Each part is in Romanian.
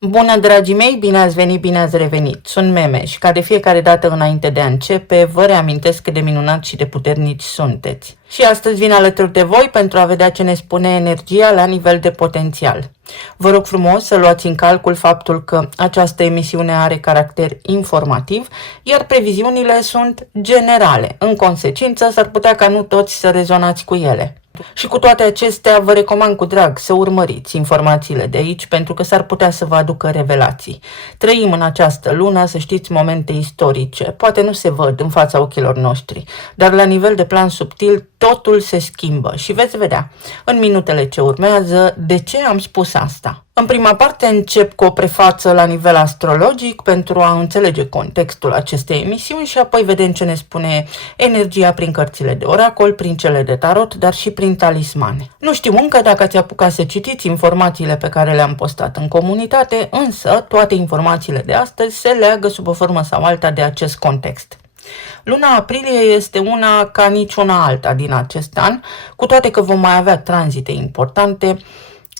Bună, dragii mei, bine ați venit, bine ați revenit. Sunt Meme și ca de fiecare dată înainte de a începe, vă reamintesc cât de minunați și de puternici sunteți. Și astăzi vin alături de voi pentru a vedea ce ne spune energia la nivel de potențial. Vă rog frumos să luați în calcul faptul că această emisiune are caracter informativ, iar previziunile sunt generale. În consecință, s-ar putea ca nu toți să rezonați cu ele. Și cu toate acestea, vă recomand cu drag să urmăriți informațiile de aici, pentru că s-ar putea să vă aducă revelații. Trăim în această lună, să știți, momente istorice. Poate nu se văd în fața ochilor noștri, dar la nivel de plan subtil, totul se schimbă și veți vedea în minutele ce urmează de ce am spus asta. În prima parte încep cu o prefață la nivel astrologic pentru a înțelege contextul acestei emisiuni și apoi vedem ce ne spune energia prin cărțile de oracol, prin cele de tarot, dar și prin talismane. Nu știu încă dacă ați apucat să citiți informațiile pe care le-am postat în comunitate, însă toate informațiile de astăzi se leagă sub o formă sau alta de acest context. Luna aprilie este una ca niciuna alta din acest an, cu toate că vom mai avea tranzite importante.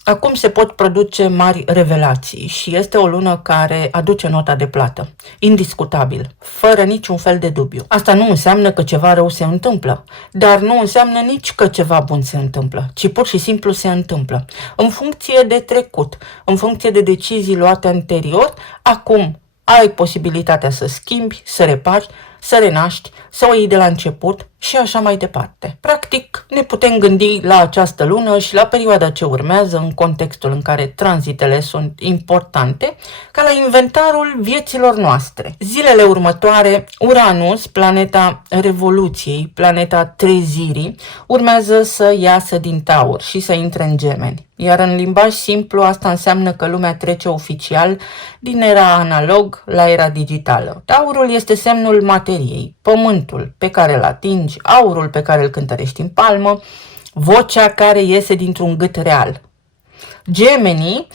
Acum se pot produce mari revelații și este o lună care aduce nota de plată, indiscutabil, fără niciun fel de dubiu. Asta nu înseamnă că ceva rău se întâmplă, dar nu înseamnă nici că ceva bun se întâmplă, ci pur și simplu se întâmplă. În funcție de trecut, în funcție de decizii luate anterior, acum ai posibilitatea să schimbi, să repari, să renaști, să o iei de la început și așa mai departe. Practic, ne putem gândi la această lună și la perioada ce urmează în contextul în care tranzitele sunt importante, ca la inventarul vieților noastre. Zilele următoare, Uranus, planeta revoluției, planeta trezirii, urmează să iasă din Taur și să intre în Gemeni. Iar în limbaj simplu, asta înseamnă că lumea trece oficial din era analog la era digitală. Taurul este semnul materiei, pământul pe care îl atingi, aurul pe care îl cântărești în palmă, vocea care iese dintr-un gât real. Gemenii,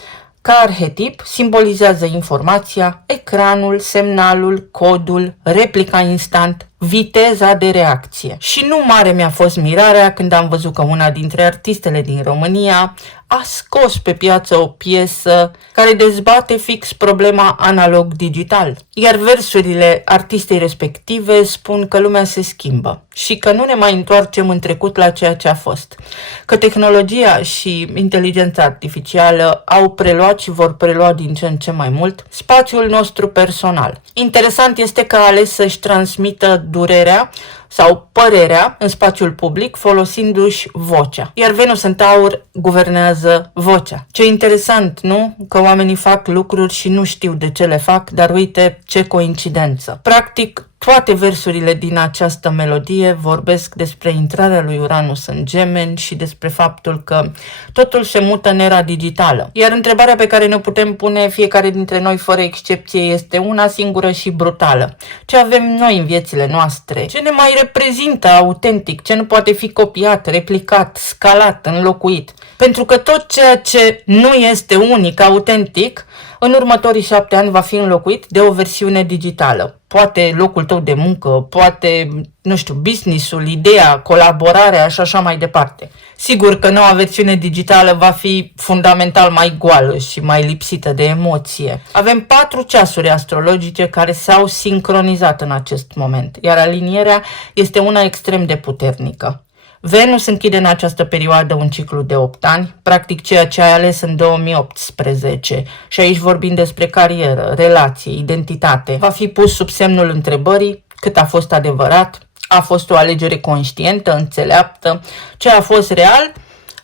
ca arhetip, simbolizează informația, ecranul, semnalul, codul, replica instant, viteza de reacție. Și nu mare mi-a fost mirarea când am văzut că una dintre artistele din România a scos pe piață o piesă care dezbate fix problema analog-digital. Iar versurile artistei respective spun că lumea se schimbă și că nu ne mai întoarcem în trecut la ceea ce a fost. Că tehnologia și inteligența artificială au preluat și vor prelua din ce în ce mai mult spațiul nostru personal. Interesant este că a ales să-și transmită durerea sau părerea în spațiul public folosindu-și vocea. Iar Venus în Taur guvernează vocea. Ce interesant, nu? Că oamenii fac lucruri și nu știu de ce le fac, dar uite ce coincidență. Practic, toate versurile din această melodie vorbesc despre intrarea lui Uranus în Gemeni și despre faptul că totul se mută în era digitală. Iar întrebarea pe care ne putem pune fiecare dintre noi fără excepție este una singură și brutală. Ce avem noi în viețile noastre? Ce ne mai reprezintă autentic? Ce nu poate fi copiat, replicat, scalat, înlocuit? Pentru că tot ceea ce nu este unic, autentic, în următorii 7 ani va fi înlocuit de o versiune digitală. Poate locul tău de muncă, poate, nu știu, business-ul, ideea, colaborarea și așa mai departe. Sigur că noua versiune digitală va fi fundamental mai goală și mai lipsită de emoție. Avem 4 ceasuri astrologice care s-au sincronizat în acest moment, iar alinierea este una extrem de puternică. Venus închide în această perioadă un ciclu de 8 ani, practic ceea ce ai ales în 2018, și aici vorbim despre carieră, relație, identitate. Va fi pus sub semnul întrebării cât a fost adevărat, a fost o alegere conștientă, înțeleaptă, ce a fost real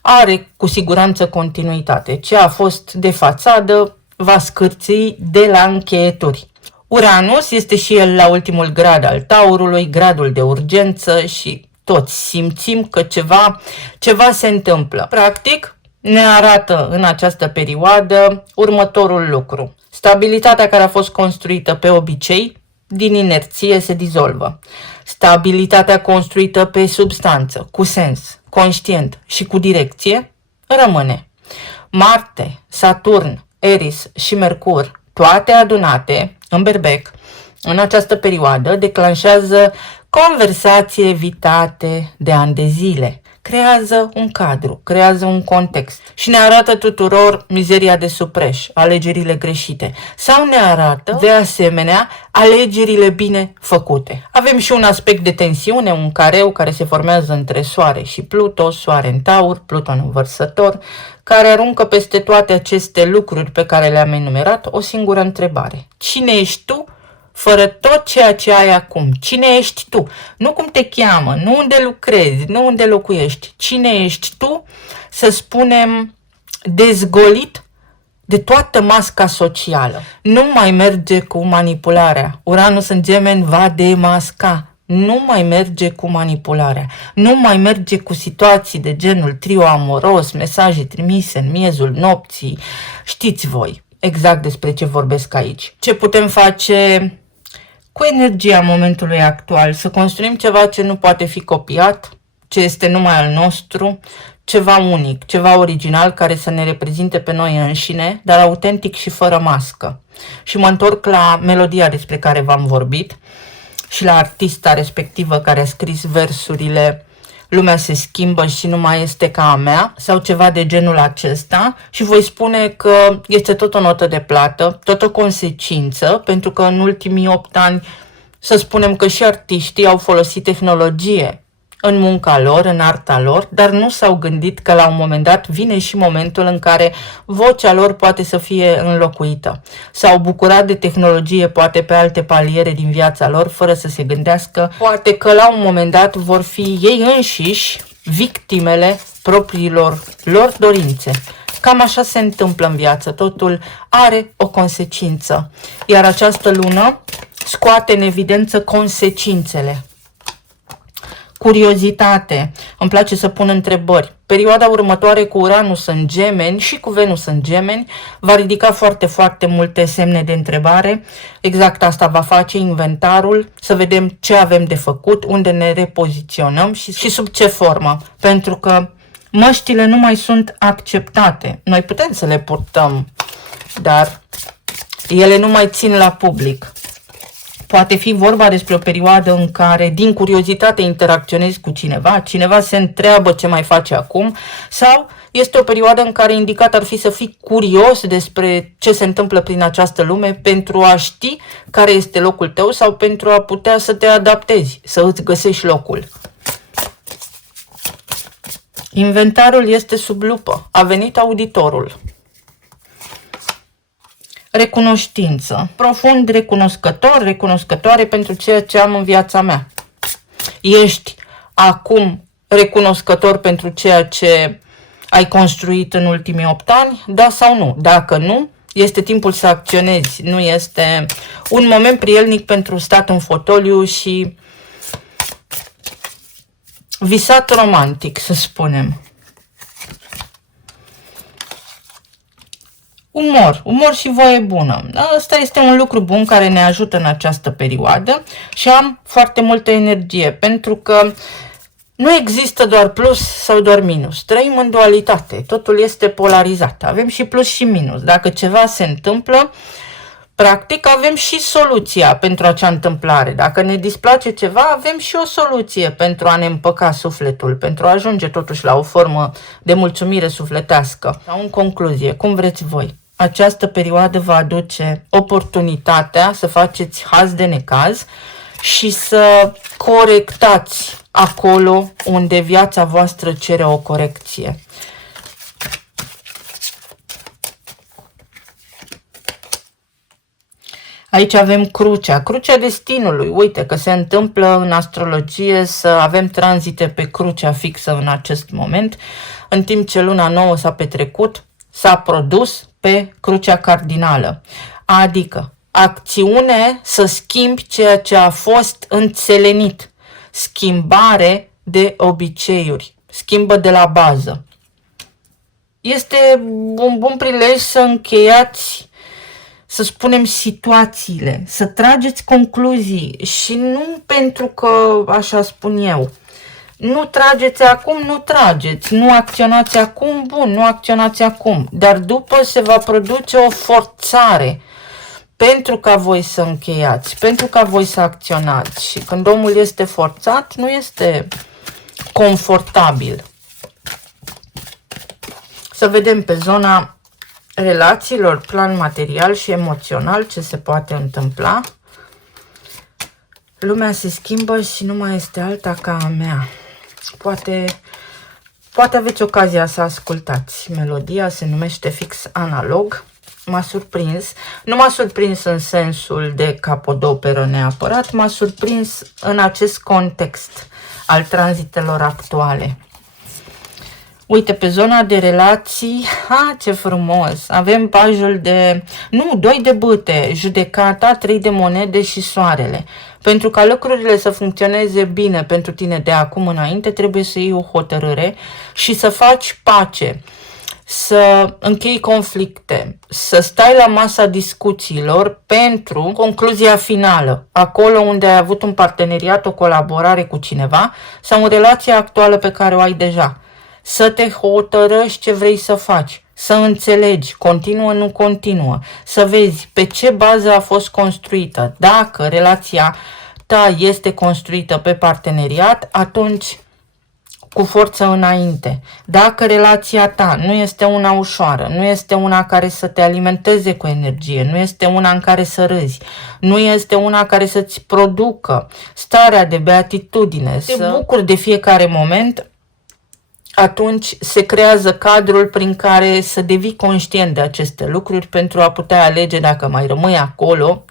are cu siguranță continuitate, ce a fost de fațadă va scârți de la încheieturi. Uranus este și el la ultimul grad al Taurului, gradul de urgență și toți simțim că ceva se întâmplă. Practic, ne arată în această perioadă următorul lucru. Stabilitatea care a fost construită pe obicei, din inerție se dizolvă. Stabilitatea construită pe substanță, cu sens, conștient și cu direcție, rămâne. Marte, Saturn, Eris și Mercur, toate adunate în berbec, în această perioadă declanșează conversații evitate de ani de zile, creează un cadru, creează un context și ne arată tuturor mizeria de supreș, alegerile greșite, sau ne arată, de asemenea, alegerile bine făcute. Avem și un aspect de tensiune, un careu care se formează între Soare și Pluto, Soare în Taur, Pluton în Vărsător, care aruncă peste toate aceste lucruri pe care le-am enumerat o singură întrebare. Cine ești tu fără tot ceea ce ai acum? Cine ești tu? Nu cum te cheamă, nu unde lucrezi, nu unde locuiești. Cine ești tu, să spunem, dezgolit de toată masca socială. Nu mai merge cu manipularea. Uranus în Gemeni va demasca. Nu mai merge cu manipularea. Nu mai merge cu situații de genul trio amoros, mesaje trimise în miezul nopții. Știți voi exact despre ce vorbesc aici. Ce putem face cu energia momentului actual? Să construim ceva ce nu poate fi copiat, ce este numai al nostru, ceva unic, ceva original care să ne reprezinte pe noi înșine, dar autentic și fără mască. Și mă întorc la melodia despre care v-am vorbit și la artista respectivă care a scris versurile Lumea se schimbă și nu mai este ca a mea, sau ceva de genul acesta, și voi spune că este tot o notă de plată, tot o consecință, pentru că în ultimii 8 ani, să spunem că și artiștii au folosit tehnologie în munca lor, în arta lor, dar nu s-au gândit că la un moment dat vine și momentul în care vocea lor poate să fie înlocuită. S-au bucurat de tehnologie poate pe alte paliere din viața lor, fără să se gândească, poate că la un moment dat vor fi ei înșiși victimele propriilor lor dorințe. Cam așa se întâmplă în viață, totul are o consecință, iar această lună scoate în evidență consecințele. Curiozitate. Îmi place să pun întrebări. Perioada următoare cu Uranus în Gemeni și cu Venus în Gemeni va ridica foarte, foarte multe semne de întrebare. Exact asta va face inventarul, să vedem ce avem de făcut, unde ne repoziționăm și sub ce formă. Pentru că măștile nu mai sunt acceptate. Noi putem să le purtăm, dar ele nu mai țin la public. Poate fi vorba despre o perioadă în care, din curiozitate, interacționezi cu cineva, cineva se întreabă ce mai face acum, sau este o perioadă în care indicat ar fi să fii curios despre ce se întâmplă prin această lume pentru a ști care este locul tău sau pentru a putea să te adaptezi, să îți găsești locul. Inventarul este sub lupă. A venit auditorul. Recunoștință. Profund recunoscător, recunoscătoare pentru ceea ce am în viața mea. Ești acum recunoscător pentru ceea ce ai construit în ultimii 8 ani? Da sau nu? Dacă nu, este timpul să acționezi. Nu este un moment prielnic pentru stat în fotoliu și visat romantic, să spunem. Umor și voie bună. Asta este un lucru bun care ne ajută în această perioadă și am foarte multă energie, pentru că nu există doar plus sau doar minus. Trăim în dualitate, totul este polarizat. Avem și plus și minus. Dacă ceva se întâmplă, practic avem și soluția pentru acea întâmplare. Dacă ne displace ceva, avem și o soluție pentru a ne împăca sufletul, pentru a ajunge totuși la o formă de mulțumire sufletească. Sau în concluzie, cum vreți voi, această perioadă va aduce oportunitatea să faceți haz de necaz și să corectați acolo unde viața voastră cere o corecție. Aici avem crucea, crucea destinului. Uite că se întâmplă în astrologie să avem tranzite pe crucea fixă în acest moment, în timp ce luna nouă s-a petrecut, s-a produs pe crucea cardinală. Adică acțiune să schimbi ceea ce a fost înțelenit. Schimbare de obiceiuri. Schimbă de la bază. Este un bun prilej să încheiați, să spunem, situațiile, să trageți concluzii și nu pentru că așa spun eu. Nu trageți acum, nu trageți, nu acționați acum, bun, nu acționați acum, dar după se va produce o forțare pentru ca voi să încheiați, pentru ca voi să acționați. Și când omul este forțat, nu este confortabil. Să vedem pe zona relațiilor, plan material și emoțional, ce se poate întâmpla. Lumea se schimbă și nu mai este alta ca a mea. Poate aveți ocazia să ascultați. Melodia se numește fix Analog. M-a surprins. Nu m-a surprins în sensul de capodoperă neapărat, m-a surprins în acest context al tranzitelor actuale. Uite, pe zona de relații, ce frumos, avem pajul de, 2 de bâte, judecata, 3 de monede și soarele. Pentru ca lucrurile să funcționeze bine pentru tine de acum înainte, trebuie să iei o hotărâre și să faci pace, să închei conflicte, să stai la masa discuțiilor pentru concluzia finală, acolo unde ai avut un parteneriat, o colaborare cu cineva sau în relația actuală pe care o ai deja. Să te hotărăști ce vrei să faci, să înțelegi, continuă, nu continuă, să vezi pe ce bază a fost construită. Dacă relația ta este construită pe parteneriat, atunci cu forță înainte. Dacă relația ta nu este una ușoară, nu este una care să te alimenteze cu energie, nu este una în care să râzi, nu este una care să-ți producă starea de beatitudine, să te bucuri de fiecare moment, atunci se creează cadrul prin care să devii conștient de aceste lucruri pentru a putea alege dacă mai rămâi acolo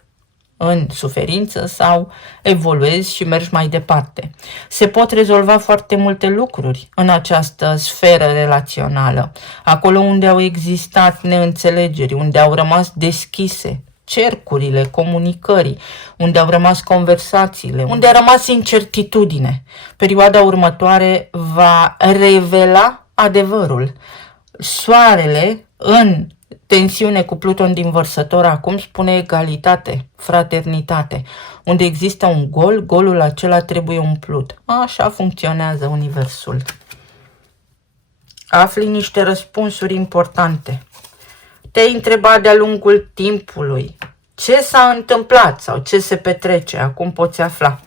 în suferință sau evoluezi și mergi mai departe. Se pot rezolva foarte multe lucruri în această sferă relațională, acolo unde au existat neînțelegeri, unde au rămas deschise cercurile comunicării, unde au rămas conversațiile, unde a rămas incertitudine. Perioada următoare va revela adevărul. Soarele în tensiune cu Pluton din Vărsător acum spune egalitate, fraternitate. Unde există un gol, golul acela trebuie umplut. Așa funcționează universul. Afli niște răspunsuri importante. Te-ai întrebat de-a lungul timpului ce s-a întâmplat sau ce se petrece, acum poți afla.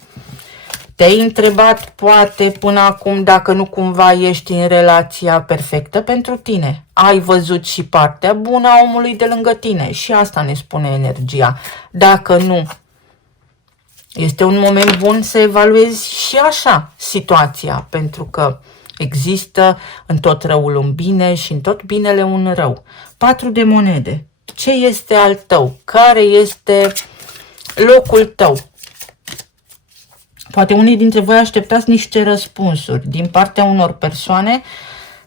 Te-ai întrebat poate până acum dacă nu cumva ești în relația perfectă pentru tine. Ai văzut și partea bună a omului de lângă tine și asta ne spune energia. Dacă nu, este un moment bun să evaluezi și așa situația, pentru că există în tot răul un bine și în tot binele un rău. 4 de monede. Ce este al tău? Care este locul tău? Poate unii dintre voi așteptați niște răspunsuri din partea unor persoane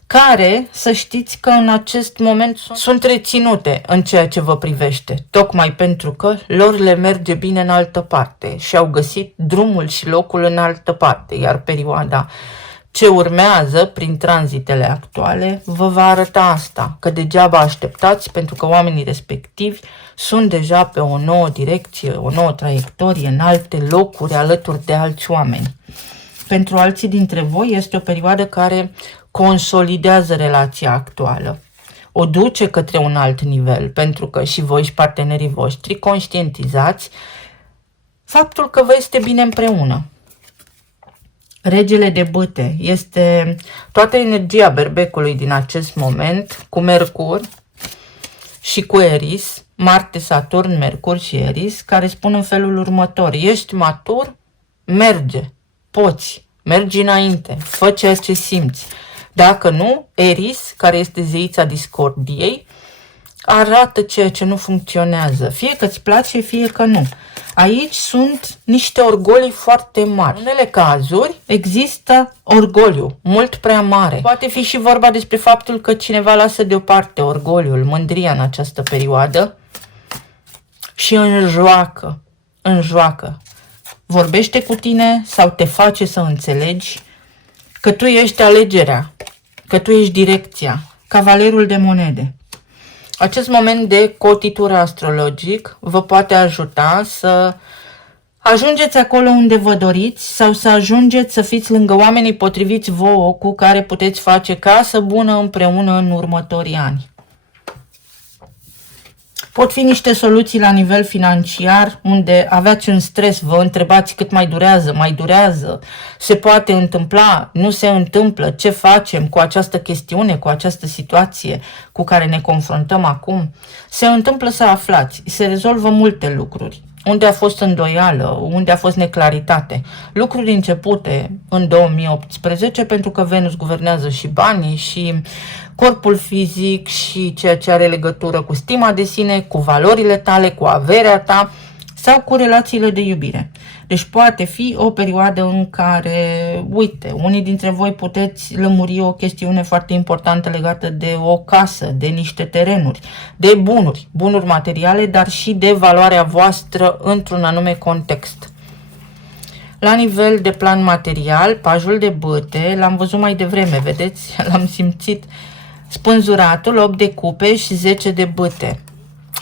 care, să știți că în acest moment sunt reținute în ceea ce vă privește, tocmai pentru că lor le merge bine în altă parte și au găsit drumul și locul în altă parte, iar perioada ce urmează, prin tranzitele actuale, vă va arăta asta, că degeaba așteptați, pentru că oamenii respectivi sunt deja pe o nouă direcție, o nouă traiectorie, în alte locuri, alături de alți oameni. Pentru alții dintre voi este o perioadă care consolidează relația actuală, o duce către un alt nivel, pentru că și voi și partenerii voștri conștientizați faptul că vă este bine împreună. Regele de bâte este toată energia berbecului din acest moment, cu Mercur și cu Eris, Marte, Saturn, Mercur și Eris, care spun în felul următor: ești matur? Merge, poți, mergi înainte, fă ceea ce simți. Dacă nu, Eris, care este zeița discordiei, arată ceea ce nu funcționează, fie că îți place, fie că nu. Aici sunt niște orgolii foarte mari. În unele cazuri există orgoliu mult prea mare. Poate fi și vorba despre faptul că cineva lasă deoparte orgoliul, mândria în această perioadă și înjoacă. Vorbește cu tine sau te face să înțelegi că tu ești alegerea, că tu ești direcția, cavalerul de monede. Acest moment de cotitură astrologic vă poate ajuta să ajungeți acolo unde vă doriți sau să ajungeți să fiți lângă oamenii potriviți vouă cu care puteți face casă bună împreună în următorii ani. Pot fi niște soluții la nivel financiar unde aveați un stres, vă întrebați cât mai durează, se poate întâmpla, nu se întâmplă, ce facem cu această chestiune, cu această situație cu care ne confruntăm acum. Se întâmplă să aflați, se rezolvă multe lucruri. Unde a fost îndoială, unde a fost neclaritate. Lucruri începute în 2018 pentru că Venus guvernează și banii și corpul fizic și ceea ce are legătură cu stima de sine, cu valorile tale, cu averea ta sau cu relațiile de iubire. Deci poate fi o perioadă în care, uite, unii dintre voi puteți lămuri o chestiune foarte importantă legată de o casă, de niște terenuri, de bunuri materiale, dar și de valoarea voastră într-un anume context. La nivel de plan material, pajul de bâte, l-am văzut mai devreme, vedeți? L-am simțit. Spânzuratul, 8 de cupe și 10 de bâte.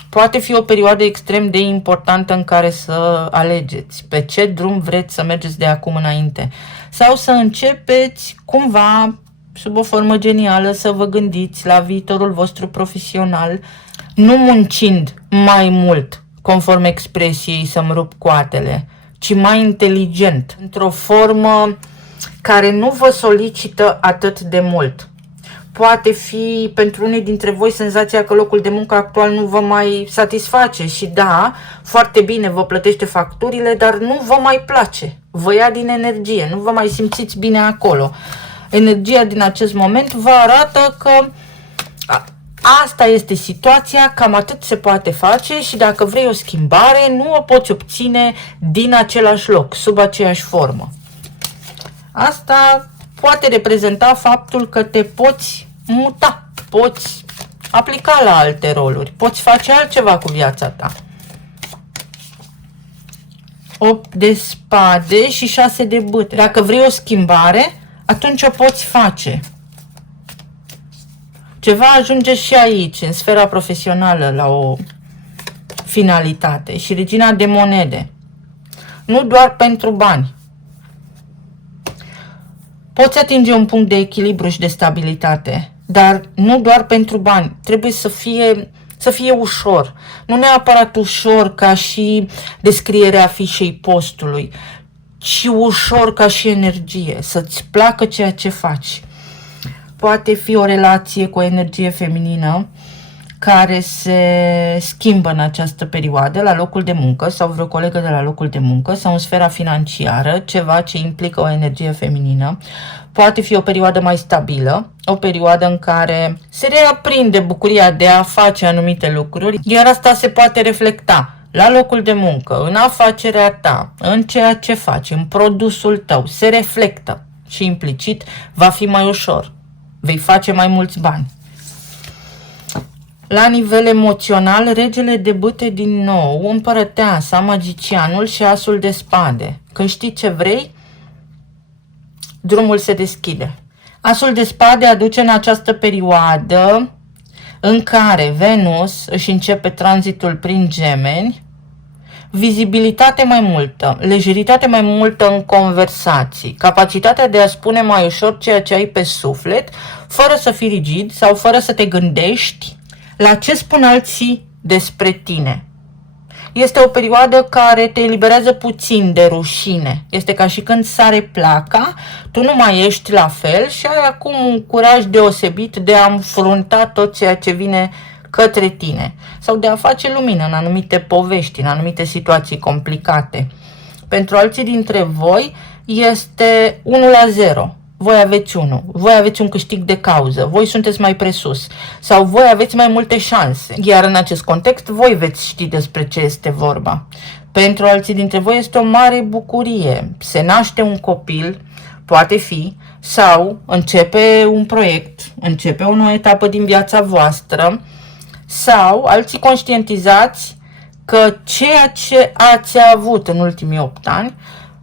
Poate fi o perioadă extrem de importantă în care să alegeți pe ce drum vreți să mergeți de acum înainte. Sau să începeți cumva, sub o formă genială, să vă gândiți la viitorul vostru profesional, nu muncind mai mult, conform expresiei să-mi rup coatele, ci mai inteligent, într-o formă care nu vă solicită atât de mult. Poate fi pentru unii dintre voi senzația că locul de muncă actual nu vă mai satisface și da, foarte bine, vă plătește facturile, dar nu vă mai place. Vă ia din energie, nu vă mai simțiți bine acolo. Energia din acest moment vă arată că asta este situația, cam atât se poate face și dacă vrei o schimbare, nu o poți obține din același loc, sub aceeași formă. Asta poate reprezenta faptul că te poți muta, poți aplica la alte roluri, poți face altceva cu viața ta. 8 de spade și 6 de bâte. Dacă vrei o schimbare, atunci o poți face. Ceva ajunge și aici, în sfera profesională, la o finalitate. Și regina de monede. Nu doar pentru bani. Poți atinge un punct de echilibru și de stabilitate, dar nu doar pentru bani. Trebuie să fie ușor. Nu neapărat ușor ca și descrierea fișei postului, ci ușor ca și energie, să-ți placă ceea ce faci. Poate fi o relație cu o energie feminină care se schimbă în această perioadă la locul de muncă sau vreo colegă de la locul de muncă sau în sfera financiară, ceva ce implică o energie feminină. Poate fi o perioadă mai stabilă, o perioadă în care se reaprinde bucuria de a face anumite lucruri, iar asta se poate reflecta la locul de muncă, în afacerea ta, în ceea ce faci, în produsul tău, se reflectă și implicit va fi mai ușor, vei face mai mulți bani. La nivel emoțional, regele de bâte din nou, împărăteasa, magicianul și asul de spade. Când știi ce vrei, drumul se deschide. Asul de spade aduce în această perioadă în care Venus își începe tranzitul prin Gemeni, vizibilitate mai multă, lejeritate mai multă în conversații, capacitatea de a spune mai ușor ceea ce ai pe suflet, fără să fii rigid sau fără să te gândești la ce spun alții despre tine. Este o perioadă care te eliberează puțin de rușine. Este ca și când sare placa, tu nu mai ești la fel și ai acum un curaj deosebit de a înfrunta tot ceea ce vine către tine sau de a face lumină în anumite povești, în anumite situații complicate. Pentru alții dintre voi este 1-0. Voi aveți 1, voi aveți un câștig de cauză, voi sunteți mai presus sau voi aveți mai multe șanse, iar în acest context voi veți ști despre ce este vorba. Pentru alții dintre voi este o mare bucurie, se naște un copil, poate fi, sau începe un proiect, începe o nouă etapă din viața voastră, sau alții conștientizați că ceea ce ați avut în ultimii 8 ani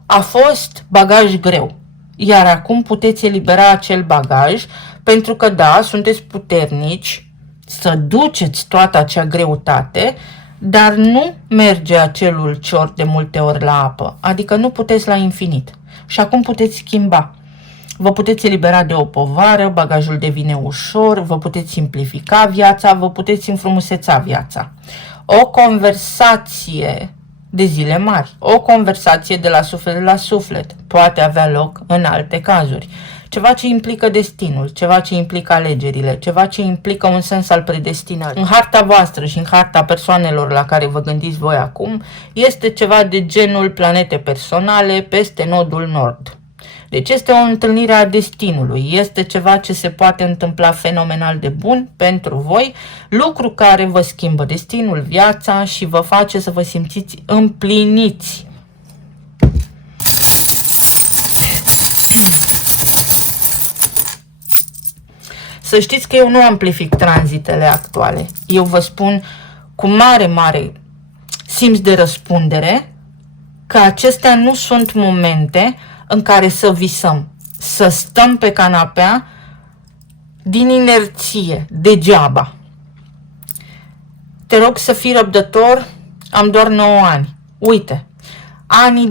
a fost bagaj greu. Iar acum puteți elibera acel bagaj pentru că, da, sunteți puternici să duceți toată acea greutate, dar nu merge acel ulcior de multe ori la apă, adică nu puteți la infinit. Și acum puteți schimba. Vă puteți elibera de o povară, bagajul devine ușor, vă puteți simplifica viața, vă puteți înfrumuseța viața. o conversație de zile mari, o conversație de la suflet la suflet poate avea loc în alte cazuri. Ceva ce implică destinul, ceva ce implică alegerile, ceva ce implică un sens al predestinării. În harta voastră și în harta persoanelor la care vă gândiți voi acum, este ceva de genul planete personale peste nodul nord. Deci este o întâlnire a destinului, este ceva ce se poate întâmpla fenomenal de bun pentru voi, lucru care vă schimbă destinul, viața și vă face să vă simțiți împliniți. Să știți că eu nu amplific tranzitele actuale. Eu vă spun cu mare simț de răspundere că acestea nu sunt momente în care să visăm, să stăm pe canapea din inerție, degeaba. Te rog să fii răbdător, am doar 9 ani. Uite, anii 2017-2018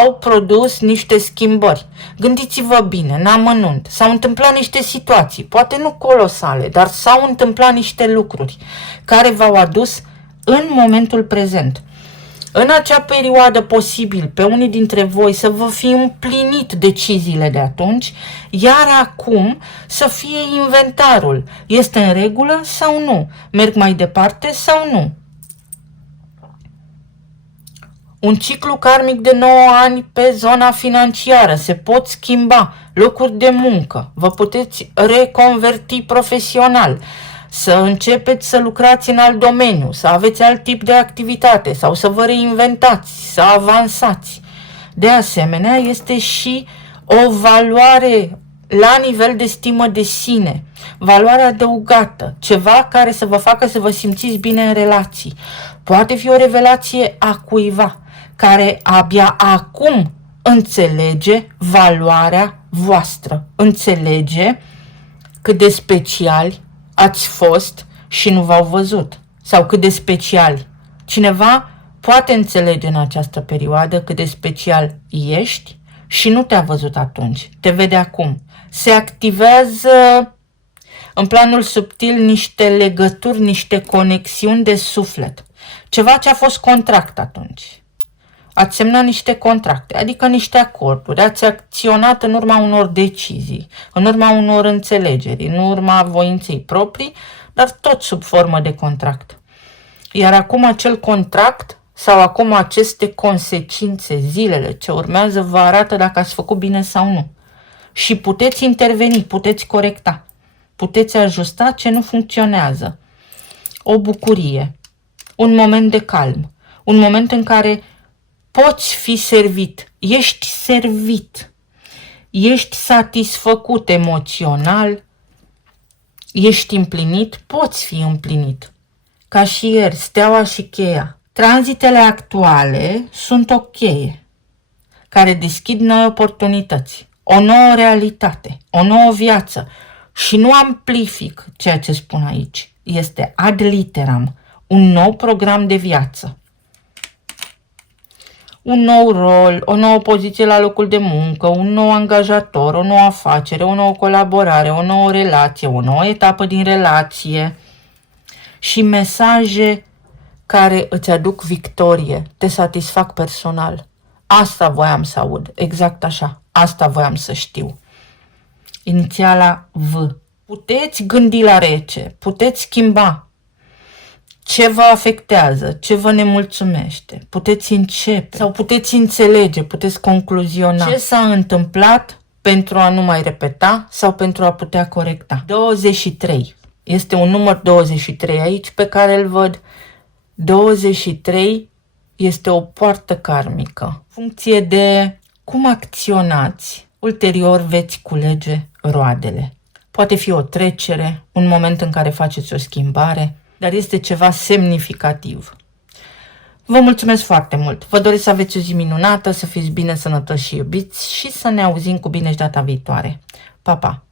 au produs niște schimbări. Gândiți-vă bine, în amănunt. S-au întâmplat niște situații, poate nu colosale, dar s-au întâmplat niște lucruri care v-au adus în momentul prezent. În acea perioadă posibil pe unii dintre voi să vă fi împlinit deciziile de atunci, iar acum să fie inventarul. Este în regulă sau nu? Merg mai departe sau nu? Un ciclu karmic de 9 ani pe zona financiară. Se pot schimba locuri de muncă. Vă puteți reconverti profesional. Să începeți să lucrați în alt domeniu, să aveți alt tip de activitate sau să vă reinventați, să avansați. De asemenea, este și o valoare la nivel de stimă de sine, valoare adăugată, ceva care să vă facă să vă simțiți bine în relații. Poate fi o revelație a cuiva care abia acum înțelege valoarea voastră, înțelege cât de speciali ați fost și nu v-au văzut, sau cât de speciali. Cineva poate înțelege în această perioadă cât de special ești și nu te-a văzut atunci, te vede acum. Se activează în planul subtil niște legături, niște conexiuni de suflet. Ceva ce a fost contract atunci. Ați semnat niște contracte, adică niște acorduri, ați acționat în urma unor decizii, în urma unor înțelegeri, în urma voinței proprii, dar tot sub formă de contract. Iar acum acel contract sau acum aceste consecințe, zilele ce urmează, vă arată dacă ați făcut bine sau nu. Și puteți interveni, puteți corecta, puteți ajusta ce nu funcționează. O bucurie, un moment de calm, un moment în care poți fi servit, ești servit, ești satisfăcut emoțional, ești împlinit, poți fi împlinit. Ca și ieri, steaua și cheia. Tranzitele actuale sunt o cheie care deschid noi oportunități, o nouă realitate, o nouă viață. Și nu amplific ceea ce spun aici. Este ad literam, un nou program de viață. Un nou rol, o nouă poziție la locul de muncă, un nou angajator, o nouă afacere, o nouă colaborare, o nouă relație, o nouă etapă din relație și mesaje care îți aduc victorie, te satisfac personal. Asta voiam să aud, exact așa, asta voiam să știu. Inițiala V. Puteți gândi la rece, puteți schimba ce vă afectează, ce vă nemulțumește, puteți începe sau puteți înțelege, puteți concluziona ce s-a întâmplat pentru a nu mai repeta sau pentru a putea corecta. 23. Este un număr 23 aici pe care îl văd. 23 este o poartă karmică. Funcție de cum acționați, ulterior veți culege roadele. Poate fi o trecere, un moment în care faceți o schimbare, dar este ceva semnificativ. Vă mulțumesc foarte mult! Vă doresc să aveți o zi minunată, să fiți bine, sănătoși și iubiți și să ne auzim cu bine și data viitoare. Pa, pa!